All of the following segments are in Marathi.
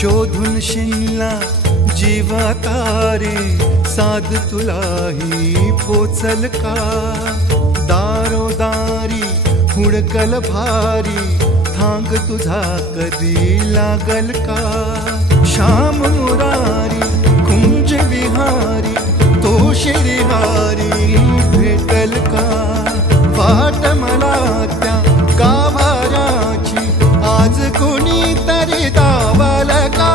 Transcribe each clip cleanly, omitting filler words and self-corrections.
शोधून शिनला जीवा तारे साध तुलाही पोचल का दारोदारी हुडकल भारी थांग तुझा कधी लागल का श्याम मुरारी कुंज विहारी तो श्रीहारी भेटल का वाट मला त्या गाभाऱ्याची आज कोणी तरी दावल का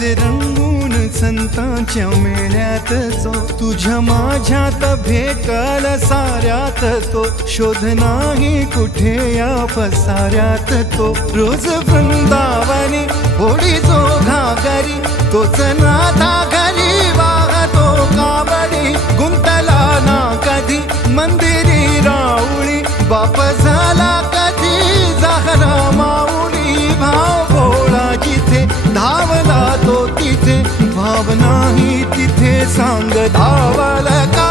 रंगून संतांच्या मेळ्यात जो तुझ्या माझ्यात भेटल साऱ्यात तो शोध नाही कुठे या पसाऱ्यात तो रोज वृंदावनी होडी जो घागरी तोच नाथा घरी वाहतो कावडी गुंतला ना कधी मंदिरी राऊळी बाप झाला कधी जाहरा माऊली भाव भोळा जिथे धावला तो तिथे भाव नाही तिथे सांग धावल का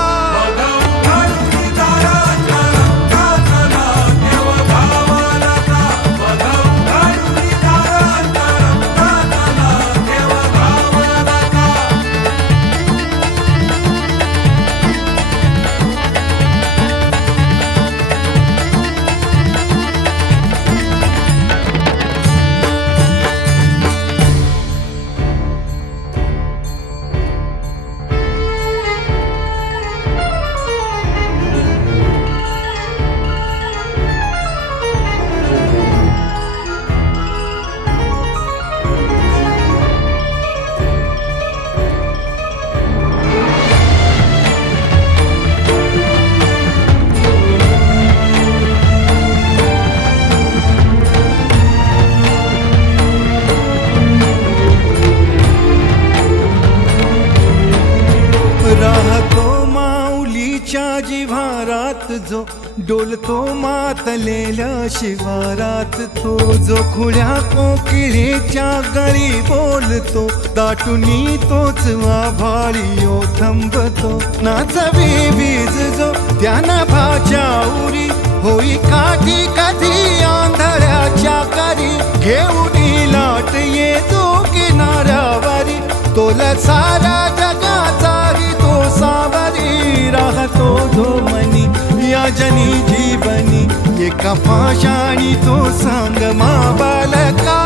जो डोलतो मातलेल्या शिवारात तो जो खुळ्या कोकिळेच्या गळी बोलतो दाटुनी तोच आभाळी ओ थांबतो नाचवी वीज जो त्यानं भाच्या उरी होई काठी कधी आंधळ्याच्या करी घेऊन लाट येतो किनाऱ्यावरी तोला सारा जगाचाही तो सावरी राहतो धोमनी या जनी जीवनी एका पाशाणी तो सांग मा बालका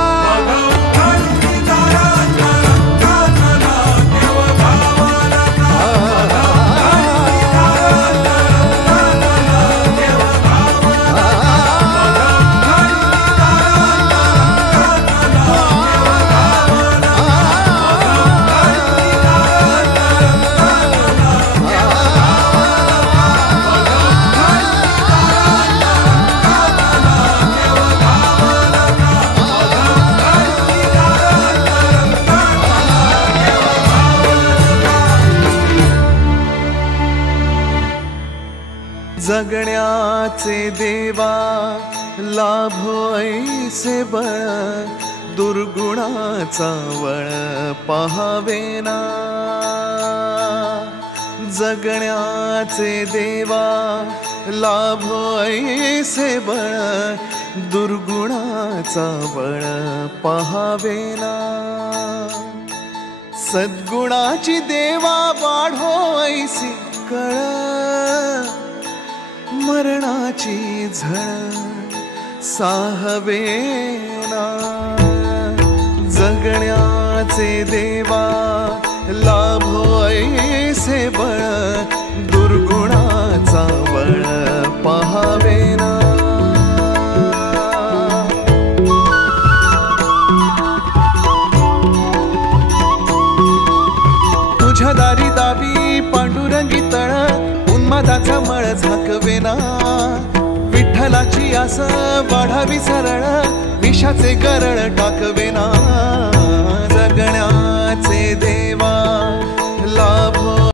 जगण्याचे देवा लाभो ऐसे बळ दुर्गुणाचा वळ पाहावेना जगण्याचे देवा लाभो ऐसे बळ दुर्गुणाचा बळ पाहावेना सद्गुणाची देवा वाढो ऐसी कळ मरणाची झळ साहवेना जगण्याचे जगण्याचे देवा लाभो ऐसे बळ दुर्गुणाचा बळ पहावेना तुझ्या दारी दावी पांडुरंगी तळ उन्मादाचा मळ झाकवेना विठ्ठलाची आस वाढावी सरळ विषाचे गरळ टाकवेना जगण्याचे देवा लाभो